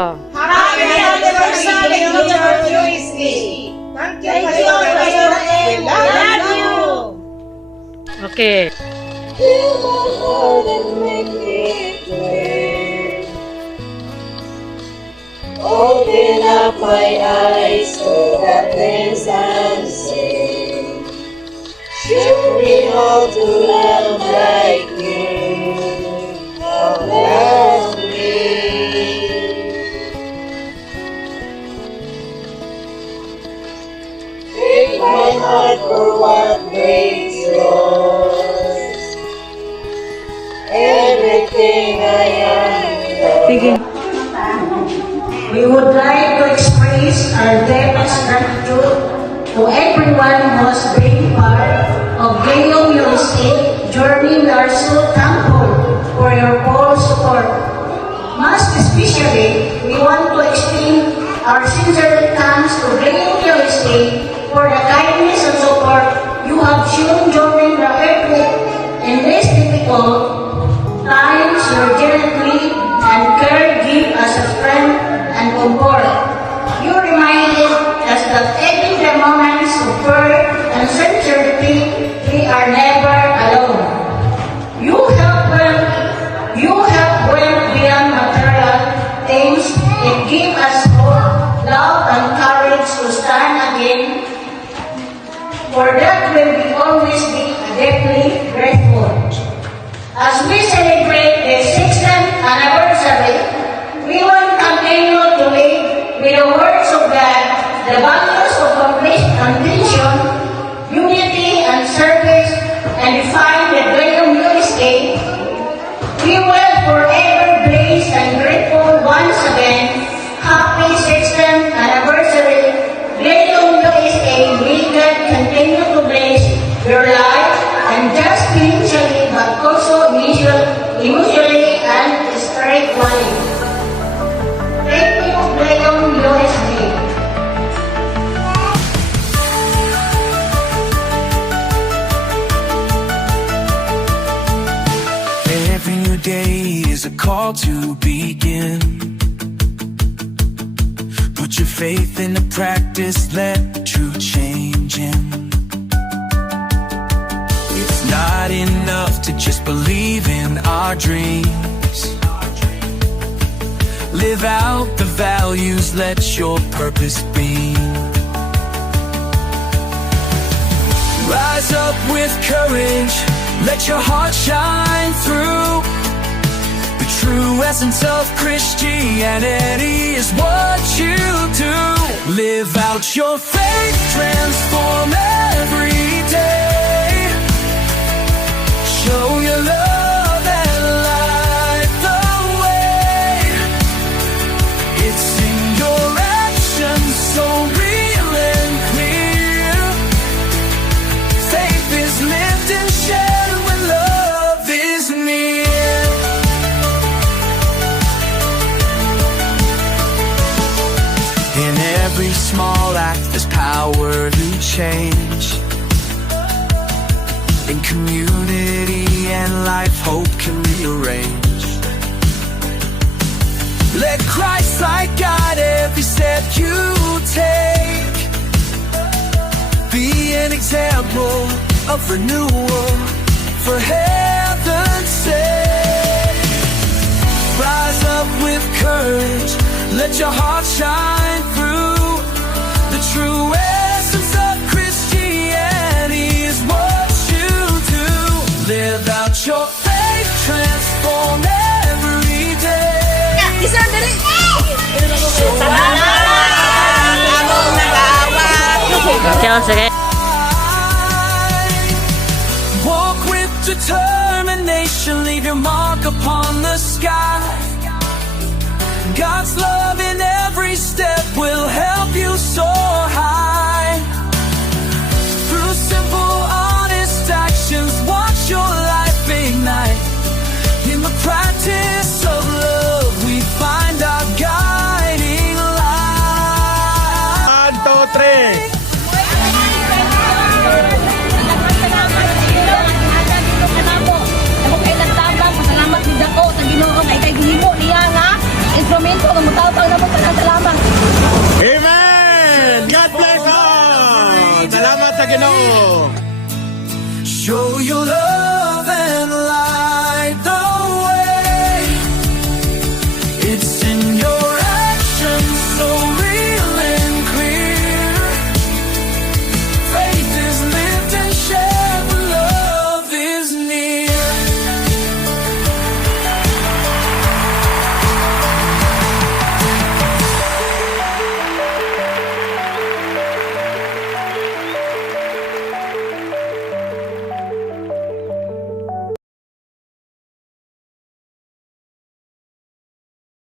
Happy anniversary, Lord USD! Thank you for your we love you! Okay. Fill my heart and make it clear. Open up my eyes to the things unseen. Show me how to love like you. Oh, love me. Take my heart for what breaks yours. Everything I am. Sige. We would like to express our deepest gratitude to everyone who has been part of Gayong USA journey. We are so thankful for your full support. Most especially, we want to extend our sincere thanks to Gayong USA for the kindness and support you have shown during the earthquake. In this difficult times, your gently and care give us a strength and comfort. You reminded us that even the moments of fear and uncertainty, we are never alone. You help well beyond material things. It gives us hope, love, and courage to stand again. For that will be always be deeply grateful. As we celebrate the 60th anniversary, we want to continue to live with the words of God, the values of completion, unity, and service, and define the Gayong USA. We will forever bless and grateful once again. Happy 60th anniversary, Gayong USA. May God continue to bless your life, and just financially, but also emotionally and spiritually. Thank you, Gayong USA. Every new day is a call to begin. Put your faith into practice, let true change in. It's not enough to just believe in our dreams. Live out the values, let your purpose be. Rise up with courage, let your heart shine through. The true essence of Christianity is what you do. Live out your faith, transform every day. Show your love and light the way. It's in your actions, so real and clear. Faith is lived and shared when love is near. In every small act, there's power to change. In community and life, hope can rearrange. Let Christ light guide every step you take. Be an example of renewal for heaven's sake. Rise up with courage, let your heart shine through. The true essence of Christianity is what you do. Live out your faith, transform every day. Walk with determination, leave your mark upon the sky. God's love in every step will help you soar high. Through simple, honest actions, watch your life ignite. In the practice of love, we find our guiding light. 1, 2, 3. Salamat sa Ginoo kay Ginoo niya nga instrumento ng matawag na Show your love.